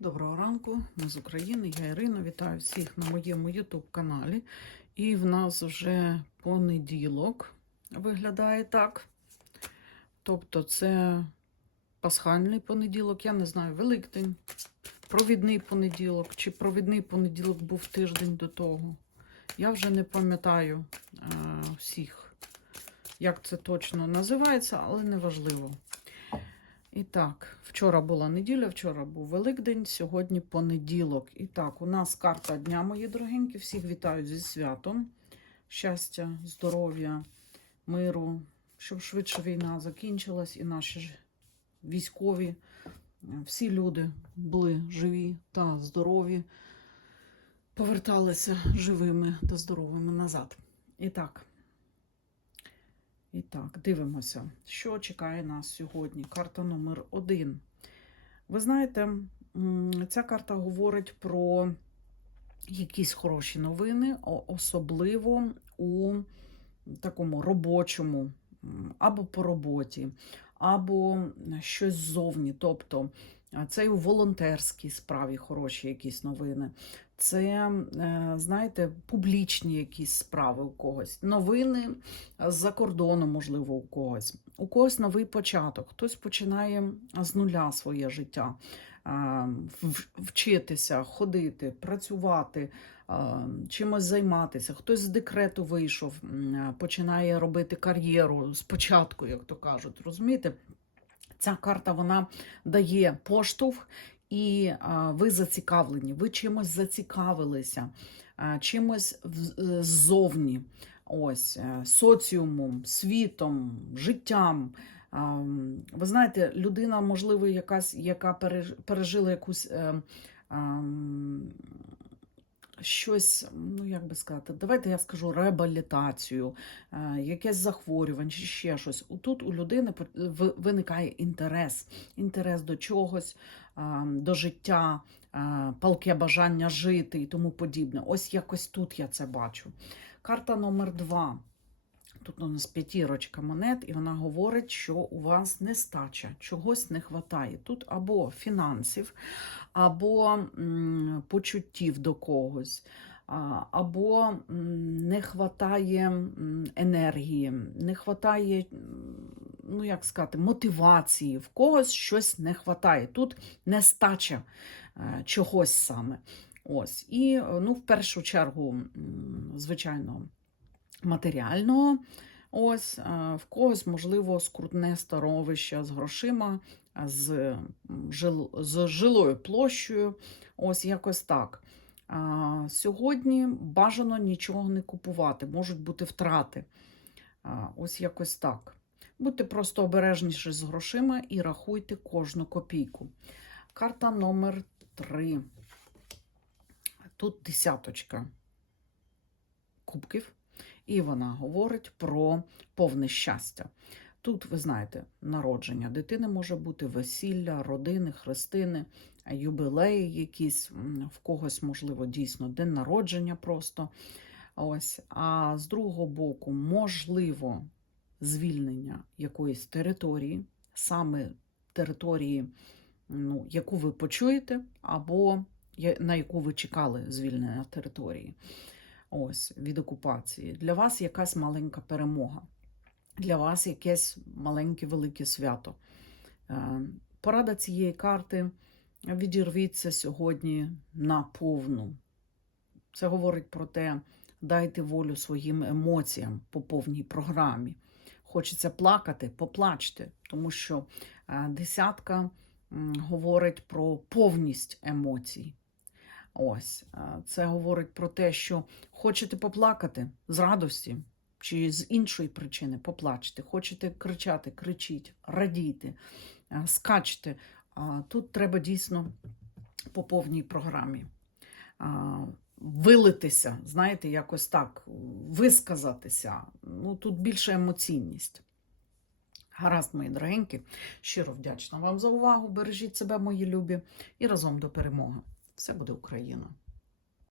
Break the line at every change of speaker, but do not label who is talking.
Доброго ранку, ми з України. Я Ірина. Вітаю всіх на моєму YouTube каналі. І в нас вже понеділок виглядає так. Тобто, це пасхальний понеділок, я не знаю, Великдень, провідний понеділок, чи провідний понеділок був тиждень до того. Я вже не пам'ятаю е, всіх, як це точно називається, але неважливо. І так, вчора була неділя, вчора був Великдень, сьогодні понеділок. І так, у нас карта дня, мої дорогенькі. Всіх вітаю зі святом. Щастя, здоров'я, миру, щоб швидше війна закінчилась, і наші військові, всі люди були живі та здорові, поверталися живими та здоровими назад. І так. І так, дивимося, що чекає нас сьогодні. Карта номер один. Ви знаєте, ця карта говорить про якісь хороші новини, особливо у такому робочому, або по роботі, або щось ззовні. Тобто, це і у волонтерській справі хороші якісь новини. Це, е, знаєте, публічні якісь справи у когось. Новини з-за кордону, можливо, у когось. У когось новий початок. Хтось починає з нуля своє життя. е, Вчитися, ходити, працювати, е, чимось займатися. Хтось з декрету вийшов, починає робити кар'єру спочатку, як то кажуть. Розумієте? Ця карта вона дає поштовх, і ви зацікавлені, ви чимось зацікавилися, чимось е, ззовні, ось, е, соціумом, світом, життям. Ви знаєте, людина, можливо, якась, яка переж- пережила якусь е, щось, ну як би сказати, давайте я скажу реабілітацію, якесь захворювання чи ще щось. Тут у людини виникає інтерес, інтерес до чогось, до життя, палке бажання жити і тому подібне. Ось якось тут я це бачу. Карта номер два. Тут у нас п'ятірочка монет, і вона говорить, що у вас нестача, чогось не вистачає. Тут або фінансів, або почуттів до когось, або не вистачає енергії, не вистачає, ну як сказати, мотивації. В когось щось не вистачає. Тут нестача е, чогось саме. Ось. І, е, ну, в першу чергу, звичайно, матеріального. Ось е, в когось, можливо, скрутне становище з грошима, з, жил, з жилою площею. Ось якось так. Сьогодні бажано нічого не купувати, можуть бути втрати. Ось якось так. Будьте просто обережніші з грошима і рахуйте кожну копійку. Карта номер 3. Тут десяточка кубків, і вона говорить про повне щастя. Тут, ви знаєте, народження дитини може бути весілля, родини, хрестини, юбілеї якісь, в когось, можливо, дійсно день народження просто. Ось. А з другого боку, можливо, звільнення якоїсь території, саме території, ну, яку ви почуєте, або на яку ви чекали звільнення території. Ось від окупації. Для вас якась маленька перемога, для вас якесь маленьке велике свято. Е, Порада цієї карти відірвіться сьогодні на повну. Це говорить про те, дайте волю своїм емоціям по повній програмі. Хочеться плакати, поплачте, тому що е, десятка говорить про повність емоцій. Ось е, це говорить про те, що хочете поплакати з радості чи з іншої причини поплачте. Хочете кричати, кричіть, радійте, е, скачте. Тут треба дійсно по повній програмі вилитися, знаєте, якось так, висказатися. Ну, тут більше емоційність. Гаразд, мої дорогенькі, щиро вдячна вам за увагу. Бережіть себе, мої любі, і разом до перемоги. Все буде Україна!